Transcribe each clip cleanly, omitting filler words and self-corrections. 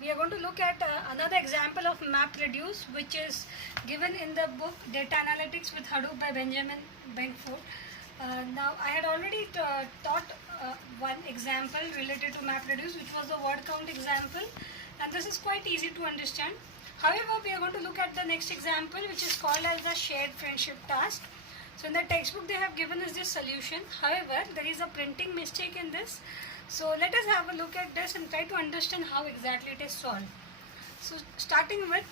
we are going to look at another example of MapReduce, which is given in the book Data Analytics with Hadoop by Benjamin Benkford. Now, I had already taught one example related to MapReduce, which was the word count example, and this is quite easy to understand. However, we are going to look at the next example, which is called as the shared friendship task. So in the textbook they have given us this solution. However, there is a printing mistake in this. So let us have a look at this and try to understand how exactly it is solved. So starting with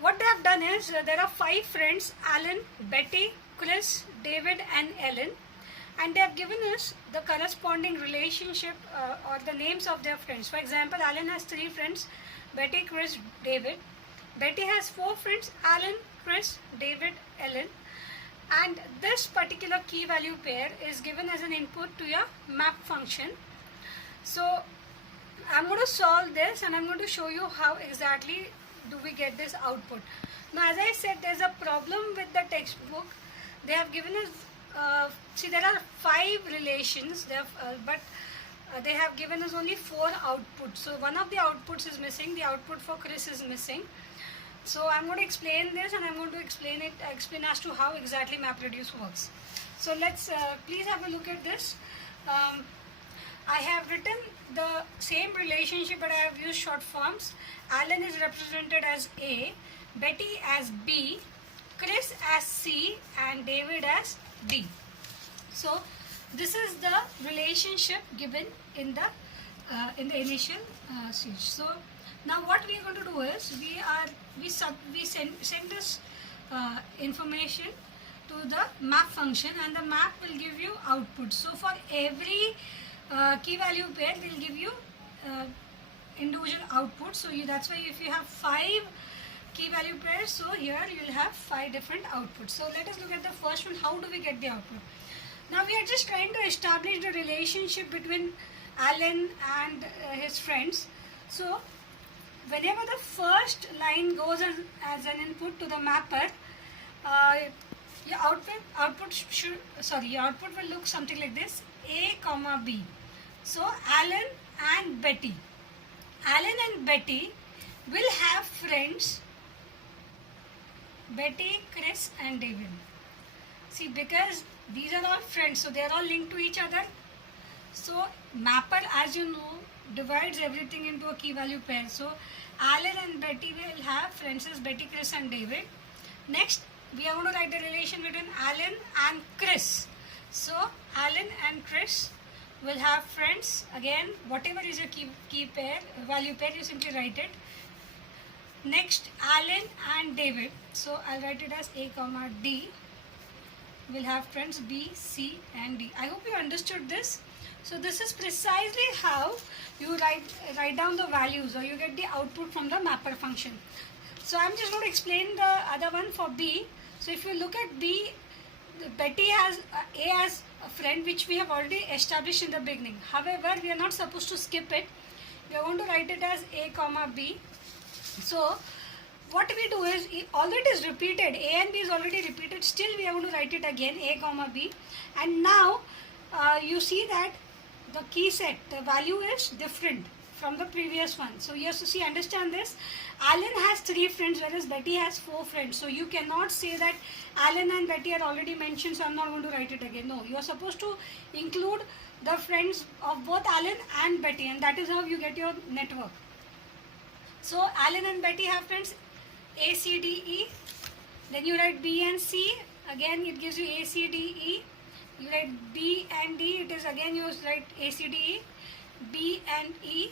what they have done is there are 5 friends: Alan, Betty, Chris, David and Ellen, and they have given us the corresponding relationship or the names of their friends. For example, Alan has 3 friends: Betty, Chris, David. Betty has 4 friends: Alan, Chris, David, Ellen. And this particular key value pair is given as an input to your map function. So I'm going to solve this and I'm going to show you how exactly do we get this output. Now, as I said, there's a problem with the textbook. They have given us, see, there are 5 relations, but they have given us only 4 outputs. So one of the outputs is missing. The output for Chris is missing. So I'm going to explain this and I'm going to explain as to how exactly MapReduce works. So let's please have a look at this. I have written the same relationship, but I have used short forms. Alan is represented as A, Betty as B, Chris as C, and David as D. So this is the relationship given in the initial stage. So now what we are going to do is we send this information to the map function, and the map will give you output. So for every key value pair, will give you individual output. So that's why if you have 5 key value pairs, so here you will have 5 different outputs. So let us look at the first one. How do we get the output? Now we are just trying to establish the relationship between Alan and his friends. So whenever the first line goes as an input to the mapper, your output will look something like this: A, comma B. So Alan and Betty. Alan and Betty will have friends: Betty, Chris and David. See, because these are all friends, so they are all linked to each other. So mapper, as you know, divides everything into a key value pair. So Alan and Betty will have friends as Betty, Chris and David. Next, we are going to write the relation between Alan and Chris. So Alan and Chris will have friends. Again, whatever is your key pair, value pair, you simply write it. Next, Alan and David. So I'll write it as A, comma D. Will have friends B, C and D. I hope you understood this. So this is precisely how you write down the values, or you get the output from the mapper function. So I'm just going to explain the other one for B. So if you look at B, Betty has A as a friend, which we have already established in the beginning. However, we are not supposed to skip it. We are going to write it as A, comma B. So what we do is, although it is repeated, A and B is already repeated, still we are going to write it again, A, comma B. And now you see that the key set, the value is different from the previous one. So you have to understand this. Alan has 3 friends, whereas Betty has 4 friends. So you cannot say that Alan and Betty are already mentioned, so I'm not going to write it again. No, you are supposed to include the friends of both Alan and Betty, and that is how you get your network. So Alan and Betty have friends A, C, D, E. Then you write B and C. Again, it gives you A, C, D, E. You write B and D. It is again you write A, C, D, E. B and E.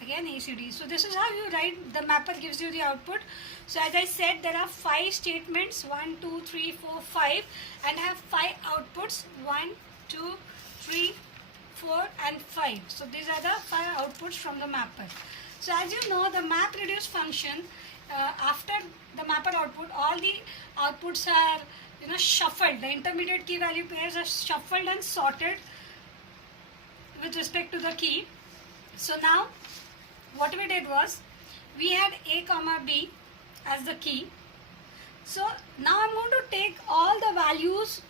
Again A, C, D. So this is how you write. The mapper gives you the output. So as I said, there are 5 statements: 1, 2, 3, 4, 5, and have 5 outputs: 1, 2, 3, 4, and 5. So these are the 5 outputs from the mapper. So as you know, the MapReduce function, after the mapper output, all the outputs are shuffled. The intermediate key value pairs are shuffled and sorted with respect to the key. So now what we did was, we had A, comma B as the key. So now I'm going to take all the values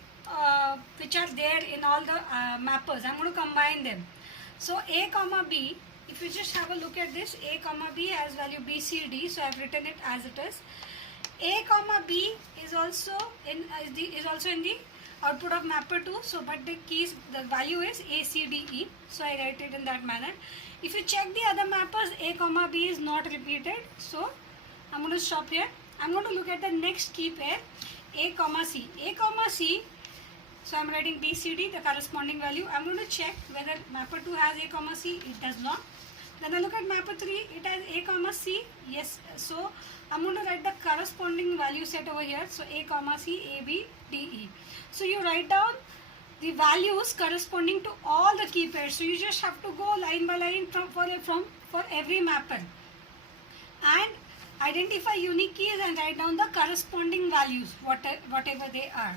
which are there in all the mappers. I'm going to combine them. So A, comma B if you just have a look at this, a comma b has value b, c, d, so I have written it as it is. A comma b is also in the output of mapper 2, so but the value is a, c, d, e, so I write it in that manner. If you check the other mappers, a comma b is not repeated, so I'm going to stop here. I'm going to look at the next key pair, a comma c. A comma c, so I'm writing b, c, d, the corresponding value. I'm going to check whether mapper 2 has a comma c. It does not. Then I look at mapper 3, it has a comma c. Yes, so I'm going to write the corresponding value set over here. So a comma c, a, b, d, e. So you write down the values corresponding to all the key pairs. So you just have to go line by line for every mapper and identify unique keys and write down the corresponding values, whatever they are.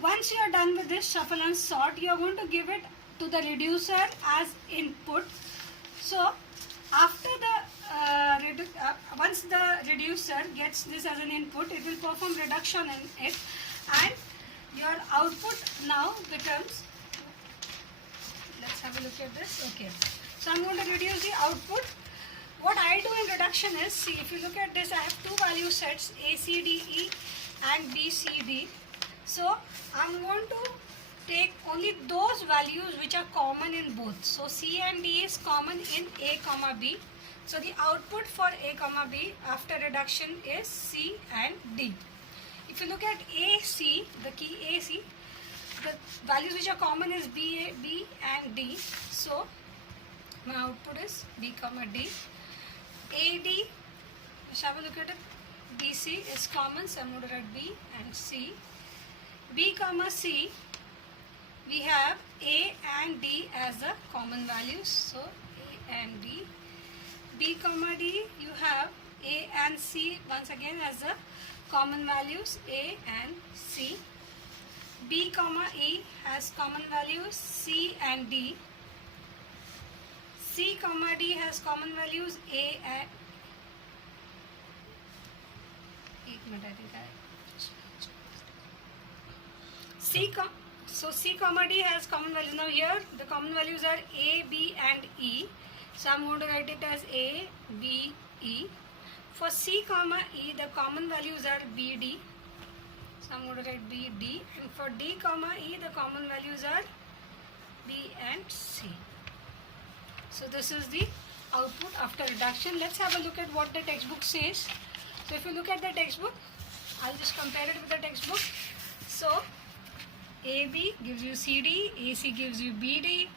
Once you are done with this shuffle and sort, you are going to give it to the reducer as input. So after once the reducer gets this as an input, it will perform reduction in it, and your output now becomes, let's have a look at this. Okay, so I'm going to reduce the output. What I do in reduction is, see, if you look at this, I have two value sets, a, c, d, e and b, c, d. So I'm going to take only those values which are common in both. So c and d is common in a comma b. So the output for a comma b after reduction is c and d. If you look at AC, the key AC, the values which are common is B, B and D. So my output is B comma D. AD, let's have a look at it. BC is common, so I'm going to write B and C. B comma C, we have A and D as the common values. So A and D. B comma D, you have A and C once again as the common values, A and C. B comma E has common values C and D. C comma D has common values A and C comma D has common values. Now here the common values are A, B and E. So I'm going to write it as A, B, E. For C comma E, the common values are B, D. So I'm going to write B, D. And for D comma E, the common values are B and C. So this is the output after reduction. Let's have a look at what the textbook says. So if you look at the textbook, I'll just compare it with the textbook. So AB gives you CD, AC gives you BD,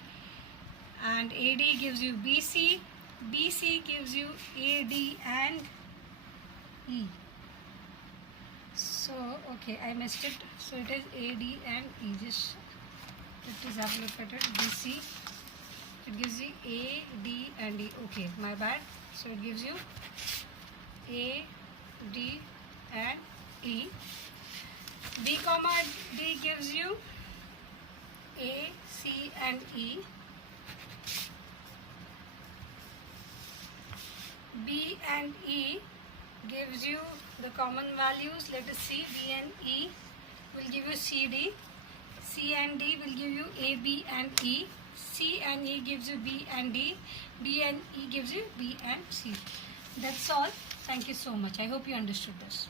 and AD gives you BC, BC gives you AD and E. So okay, I missed it. So it is AD and E. Just let us have a look at it. BC, it gives you A, D and E. Okay, my bad. So it gives you A, D and E. B comma D gives you A, C and E. B and E gives you the common values. Let us see, B and E will give you CD. C and D will give you A, B and E. C and E gives you B and D. B and E gives you B and C. That's all. Thank you so much. I hope you understood this.